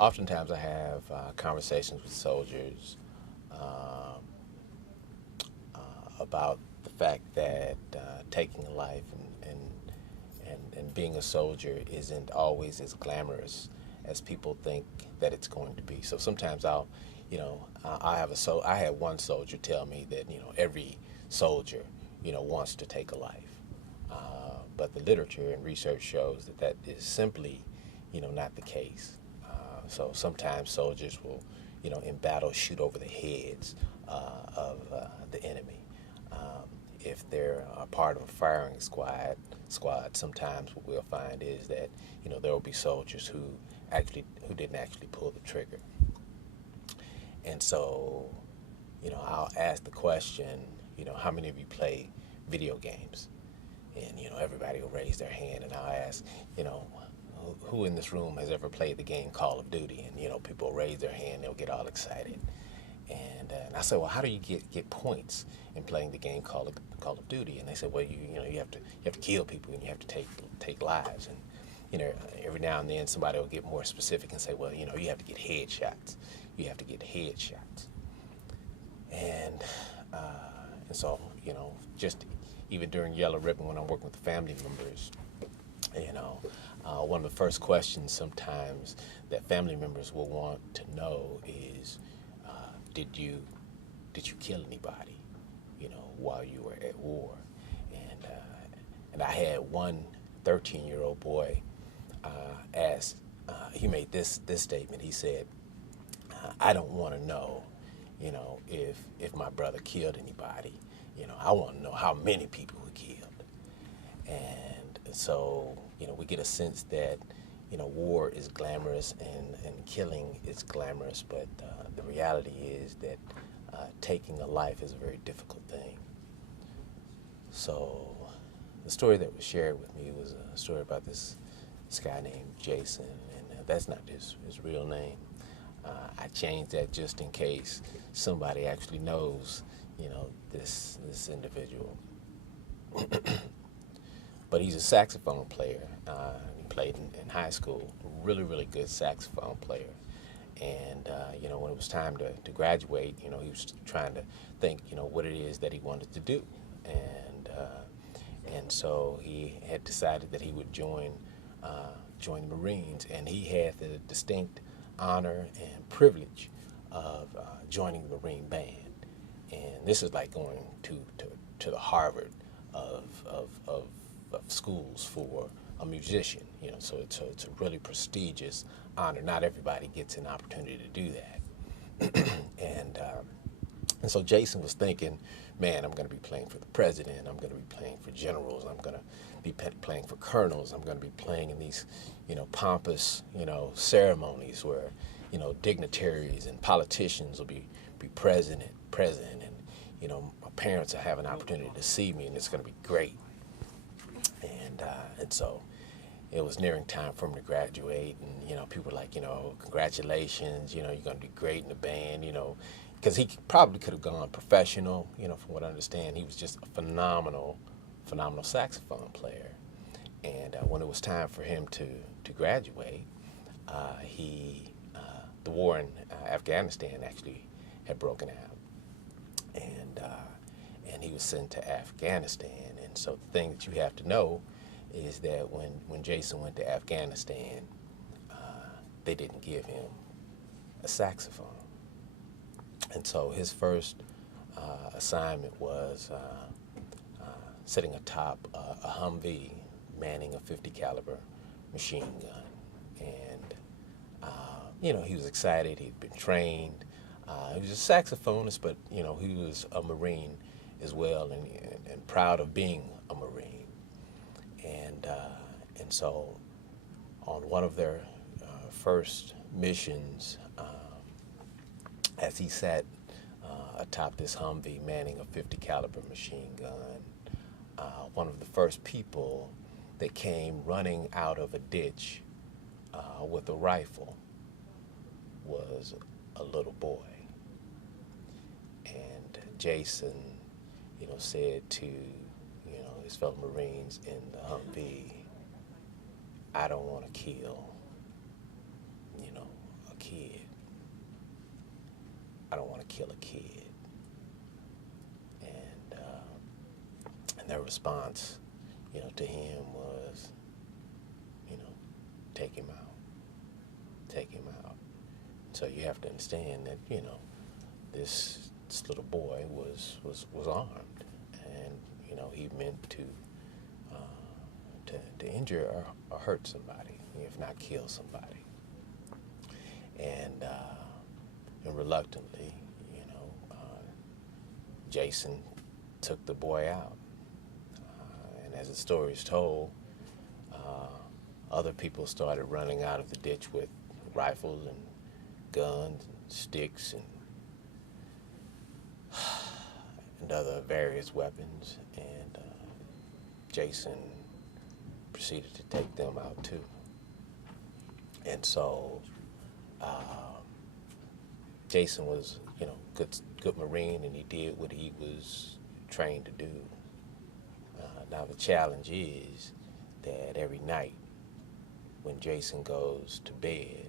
Oftentimes I have conversations with soldiers um, about the fact that taking a life and being a soldier isn't always as glamorous as people think that it's going to be. So sometimes I had one soldier tell me that every soldier wants to take a life, but the literature and research shows that that is simply not the case. So sometimes soldiers will in battle shoot over the heads of the enemy. Um, if they're a part of a firing squad, sometimes what we'll find is that there will be soldiers who didn't actually pull the trigger. And so I'll ask the question, how many of you play video games? And everybody will raise their hand, and I'll ask, you know who in this room has ever played the game Call of Duty? And people will raise their hand, they'll get all excited. And I said, well, how do you get points in playing the game Call of Duty? And they said, well, you have to kill people, and you have to take lives. And every now and then somebody will get more specific and say, well, you have to get headshots. You have to get headshots. And so just even during Yellow Ribbon, when I'm working with the family members, one of the first questions sometimes that family members will want to know is, did you kill anybody, while you were at war? And I had one 13-year-old boy ask. He made this statement. He said, "I don't want to know, if my brother killed anybody. I want to know how many people he killed." And so, we get a sense that, war is glamorous and killing is glamorous, but the reality is that taking a life is a very difficult thing. So, the story that was shared with me was a story about this guy named Jason, and that's not his real name. I changed that just in case somebody actually knows, this individual. But he's a saxophone player. He played in high school. Really, really good saxophone player. And when it was time to graduate, he was trying to think, what it is that he wanted to do. And so he had decided that he would join the Marines, and he had the distinct honor and privilege of joining the Marine Band. And this is like going to the Harvard of schools for a musician. So it's a really prestigious honor. Not everybody gets an opportunity to do that. And so Jason was thinking, man, I'm going to be playing for the president. I'm going to be playing for generals. I'm going to be playing for colonels. I'm going to be playing in these, pompous, ceremonies where, dignitaries and politicians will be present, and, my parents will have an opportunity to see me, and it's going to be great. And so it was nearing time for him to graduate, and people were like, congratulations, you're going to do great in the band, because he probably could have gone professional. From what I understand, he was just a phenomenal saxophone player. And when it was time for him to graduate, the war in Afghanistan actually had broken out, and he was sent to Afghanistan. And so the thing that you have to know is that when Jason went to Afghanistan, they didn't give him a saxophone. And so his first assignment was sitting atop a Humvee, manning a 50 caliber machine gun. And he was excited. He'd been trained. He was a saxophonist, but he was a Marine as well, and proud of being a Marine. And so on one of their first missions, as he sat atop this Humvee manning a 50 caliber machine gun, one of the first people that came running out of a ditch with a rifle was a little boy. And Jason, said to, his fellow Marines in the Humvee, I don't want to kill, I don't want to kill a kid. And their response, to him was, take him out, take him out. So you have to understand that, this little boy was armed, and he meant to injure or hurt somebody, if not kill somebody. And reluctantly, Jason took the boy out. And as the story is told, other people started running out of the ditch with rifles and guns and sticks and other various weapons. And Jason proceeded to take them out too. And so Jason was, good Marine, and he did what he was trained to do. Now the challenge is that every night when Jason goes to bed,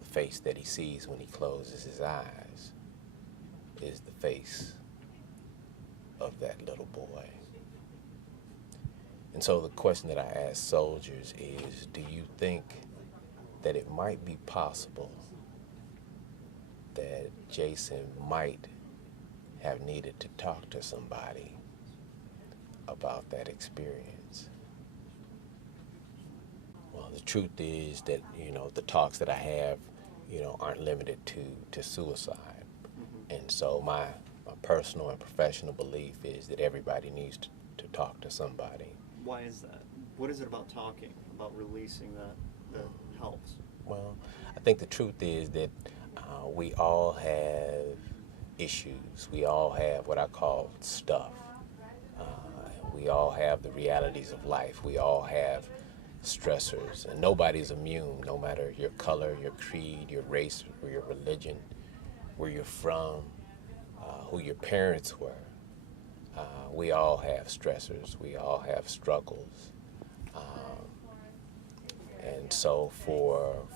the face that he sees when he closes his eyes is the face of that little boy. And so the question that I ask soldiers is, do you think that it might be possible that Jason might have needed to talk to somebody about that experience? Well, the truth is that, the talks that I have, aren't limited to suicide. Mm-hmm. And so my personal and professional belief is that everybody needs to talk to somebody. Why is that? What is it about talking, about releasing that helps? Well, I think the truth is that we all have issues. We all have what I call stuff. We all have the realities of life. We all have stressors, and nobody's immune, no matter your color, your creed, your race, or your religion, where you're from, who your parents were. We all have stressors. We all have struggles. And so for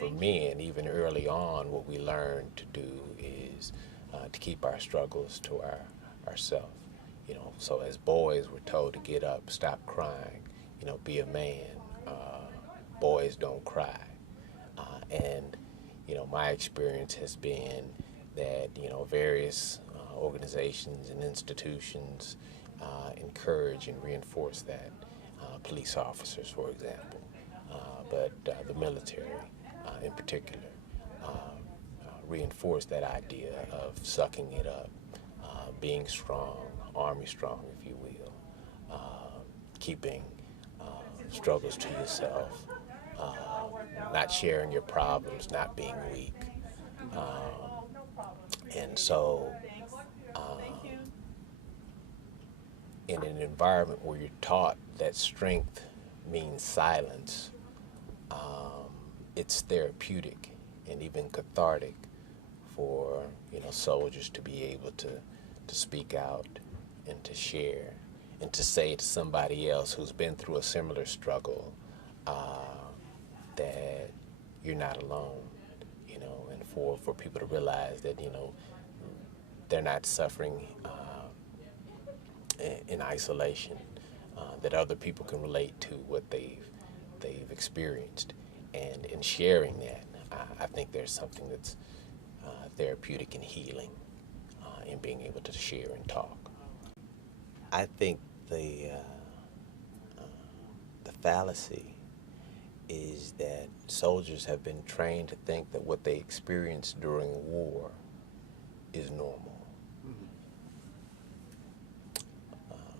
men, even early on, what we learn to do is to keep our struggles to ourselves. So as boys, we're told to get up, stop crying, be a man. Boys don't cry. And my experience has been that, various organizations and institutions encourage and reinforce that. Police officers, for example, but the military in particular reinforce that idea of sucking it up, being strong, Army strong, if you will, keeping struggles to yourself, not sharing your problems, not being weak. And so in an environment where you're taught that strength means silence, it's therapeutic and even cathartic for soldiers to be able to speak out and to share and to say to somebody else who's been through a similar struggle that you're not alone, and for people to realize that they're not suffering in isolation, that other people can relate to what they've experienced, and in sharing that, I think there's something that's therapeutic and healing in being able to share and talk. I think the fallacy is that soldiers have been trained to think that what they experience during war is normal.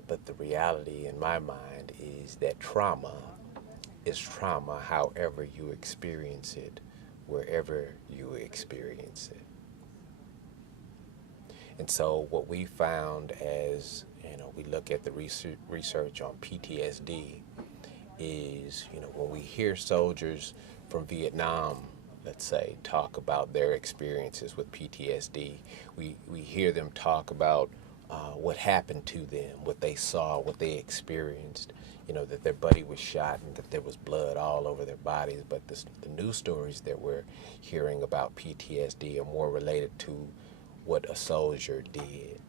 But the reality in my mind is that trauma is trauma however you experience it, wherever you experience it. And so what we found as, we look at the research on PTSD is, when we hear soldiers from Vietnam, let's say, talk about their experiences with PTSD, we hear them talk about what happened to them, what they saw, what they experienced, that their buddy was shot and that there was blood all over their bodies. But the news stories that we're hearing about PTSD are more related to what a soldier did.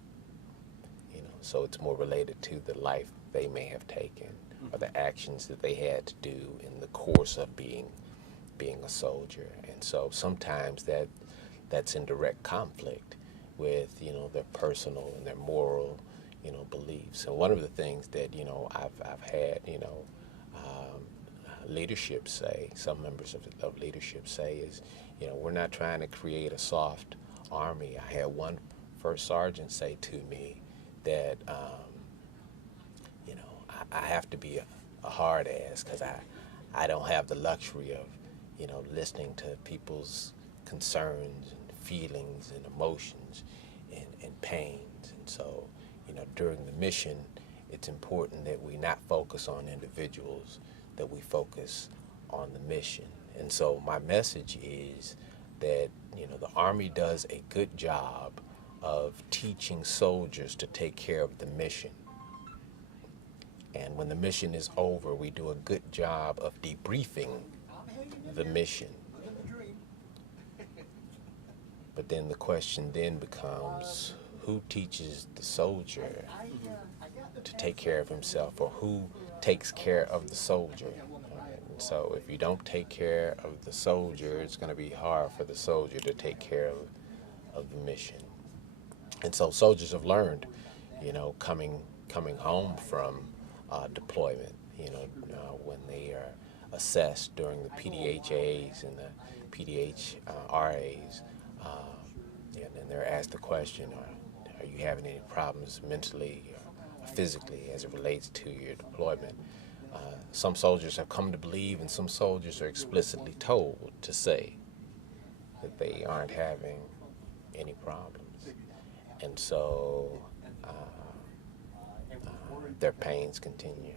So it's more related to the life they may have taken or the actions that they had to do in the course of being a soldier. And so sometimes that's in direct conflict with their personal and their moral beliefs. And one of the things that I've had leadership say, some members of leadership say, is we're not trying to create a soft army. I had one first sergeant say to me that I have to be a hard ass because I don't have the luxury of listening to people's concerns and feelings and emotions and pains. And so during the mission, it's important that we not focus on individuals, that we focus on the mission. And so my message is that the Army does a good job of teaching soldiers to take care of the mission. And when the mission is over, we do a good job of debriefing the mission. But then the question then becomes, who teaches the soldier to take care of himself, or who takes care of the soldier? And so if you don't take care of the soldier, it's going to be hard for the soldier to take care of the mission. And so soldiers have learned, coming home from deployment, when they are assessed during the PDHAs and the PDHRAs, and then they're asked the question, are you having any problems mentally or physically as it relates to your deployment? Some soldiers have come to believe, and some soldiers are explicitly told to say that they aren't having any problems. And so their pains continue.